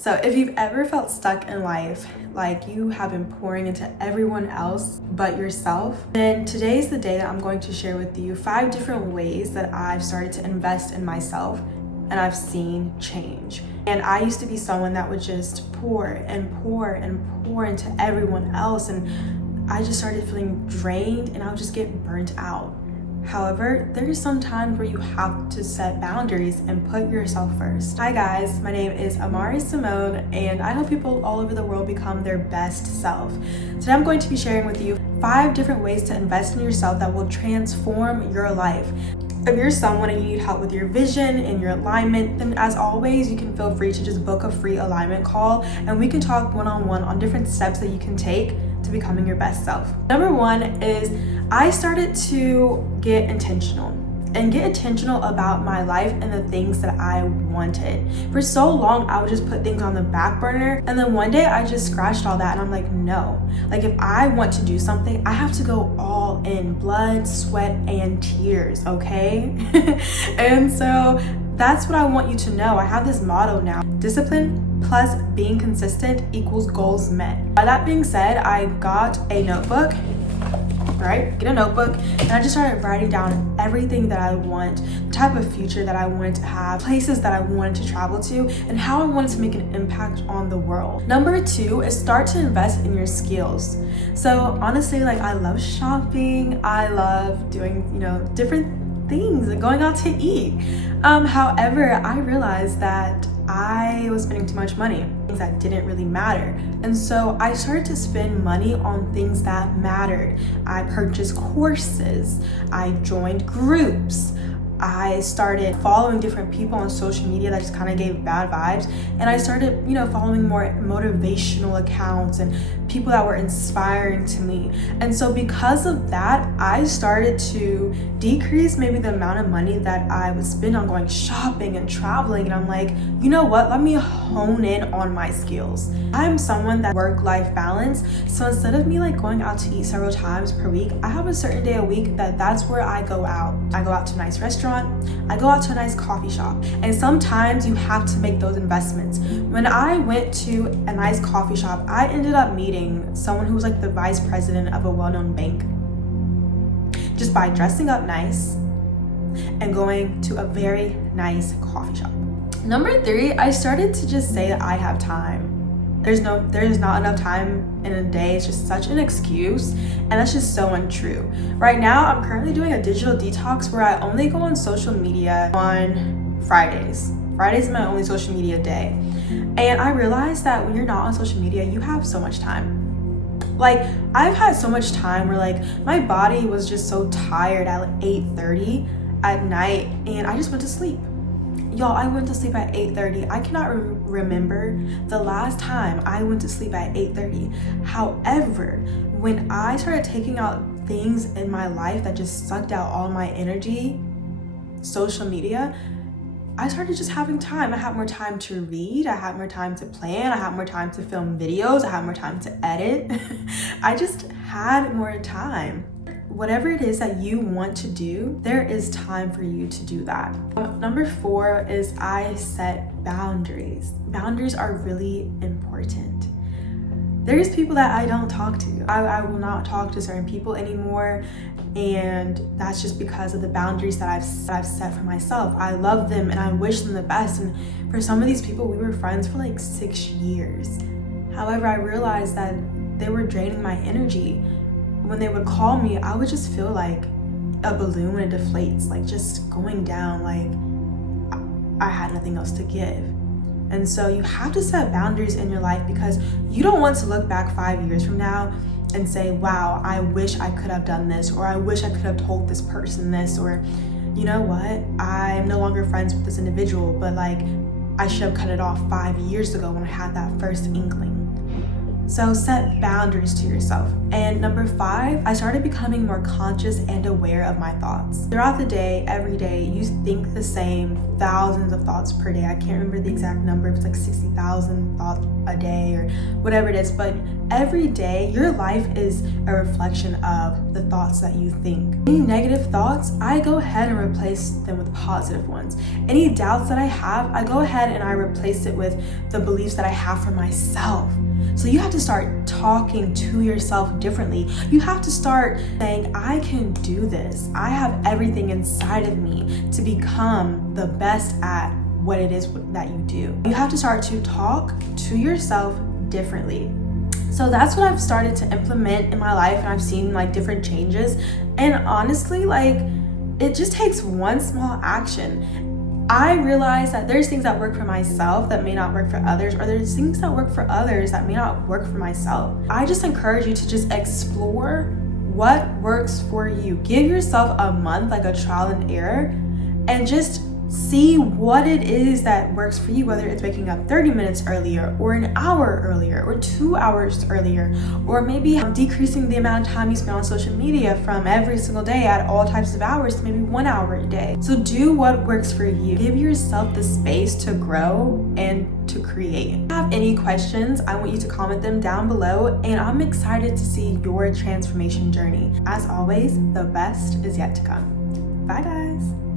So if you've ever felt stuck in life, like you have been pouring into everyone else but yourself, then today's the day that I'm going to share with you 5 different ways that I've started to invest in myself and I've seen change. And I used to be someone that would just pour and pour and pour into everyone else, and I just started feeling drained and I would just get burnt out. However, there are some times where you have to set boundaries and put yourself first. Hi guys, my name is Amari Simone, and I help people all over the world become their best self. Today I'm going to be sharing with you 5 different ways to invest in yourself that will transform your life. If you're someone and you need help with your vision and your alignment, then as always, you can feel free to just book a free alignment call and we can talk one-on-one on different steps that you can take to becoming your best self. Number 1 is I started to get intentional about my life and the things that I wanted. For so long, I would just put things on the back burner, and then one day I just scratched all that and I'm like, no. Like if I want to do something, I have to go all in, blood, sweat, and tears, okay? And so that's what I want you to know. I have this motto now: discipline plus being consistent equals goals met. By that being said, I got a notebook, right? Get a notebook, and I just started writing down everything that I want, the type of future that I wanted to have, places that I wanted to travel to, and how I wanted to make an impact on the world. Number 2 is start to invest in your skills. So honestly, like I love shopping, I love doing, different things and going out to eat. However, I realized that I was spending too much money, things that didn't really matter. And so I started to spend money on things that mattered. I purchased courses, I joined groups, I started following different people on social media that just kind of gave bad vibes. And I started, following more motivational accounts and people that were inspiring to me. And so because of that, I started to decrease maybe the amount of money that I would spend on going shopping and traveling. And I'm like, you know what? Let me hone in on my skills. I'm someone that work-life balance. So instead of me like going out to eat several times per week, I have a certain day a week that's where I go out. I go out to a nice restaurant, I go out to a nice coffee shop, and sometimes you have to make those investments. When I went to a nice coffee shop, I ended up meeting someone who was like the vice president of a well-known bank just by dressing up nice and going to a very nice coffee shop. Number 3, I started to just say that I have time. There's not enough time in a day. It's just such an excuse, and that's just so untrue. Right now, I'm currently doing a digital detox where I only go on social media on Fridays. Fridays is my only social media day. And I realized that when you're not on social media, you have so much time. Like, I've had so much time where like my body was just so tired at like 8:30 at night, and I just went to sleep. Y'all, I went to sleep at 8:30. I cannot remember the last time I went to sleep at 8:30. However, when I started taking out things in my life that just sucked out all my energy, social media, I started just having time. I had more time to read, I had more time to plan, I had more time to film videos, I had more time to edit. I just had more time. Whatever it is that you want to do, there is time for you to do that. Number 4 is I set boundaries. Boundaries are really important. There's people that I don't talk to. I will not talk to certain people anymore, and that's just because of the boundaries that I've set for myself. I love them and I wish them the best, and for some of these people, we were friends for like 6 years. However, I realized that they were draining my energy. When they would call me, I would just feel like a balloon when it deflates, like just going down, like I had nothing else to give. And so you have to set boundaries in your life, because you don't want to look back 5 years from now and say, wow, I wish I could have done this, or I wish I could have told this person this, or you know what, I'm no longer friends with this individual, but like I should have cut it off 5 years ago when I had that first inkling. So set boundaries to yourself. And number 5, I started becoming more conscious and aware of my thoughts. Throughout the day, every day, you think the same thousands of thoughts per day. I can't remember the exact number, if it's like 60,000 thoughts a day or whatever it is, but every day your life is a reflection of the thoughts that you think. Any negative thoughts, I go ahead and replace them with positive ones. Any doubts that I have, I go ahead and I replace it with the beliefs that I have for myself. So you have to start talking to yourself differently. You have to start saying, I can do this. I have everything inside of me to become the best at what it is that you do. You have to start to talk to yourself differently. So that's what I've started to implement in my life, and I've seen like different changes. And honestly, like, it just takes one small action. I realize that there's things that work for myself that may not work for others, or there's things that work for others that may not work for myself. I just encourage you to just explore what works for you. Give yourself a month, like a trial and error, and just see what it is that works for you, whether it's waking up 30 minutes earlier or an hour earlier or 2 hours earlier, or maybe decreasing the amount of time you spend on social media from every single day at all types of hours to maybe 1 hour a day. So do what works for you. Give yourself the space to grow and to create. If you have any questions, I want you to comment them down below, and I'm excited to see your transformation journey. As always, the best is yet to come. Bye guys.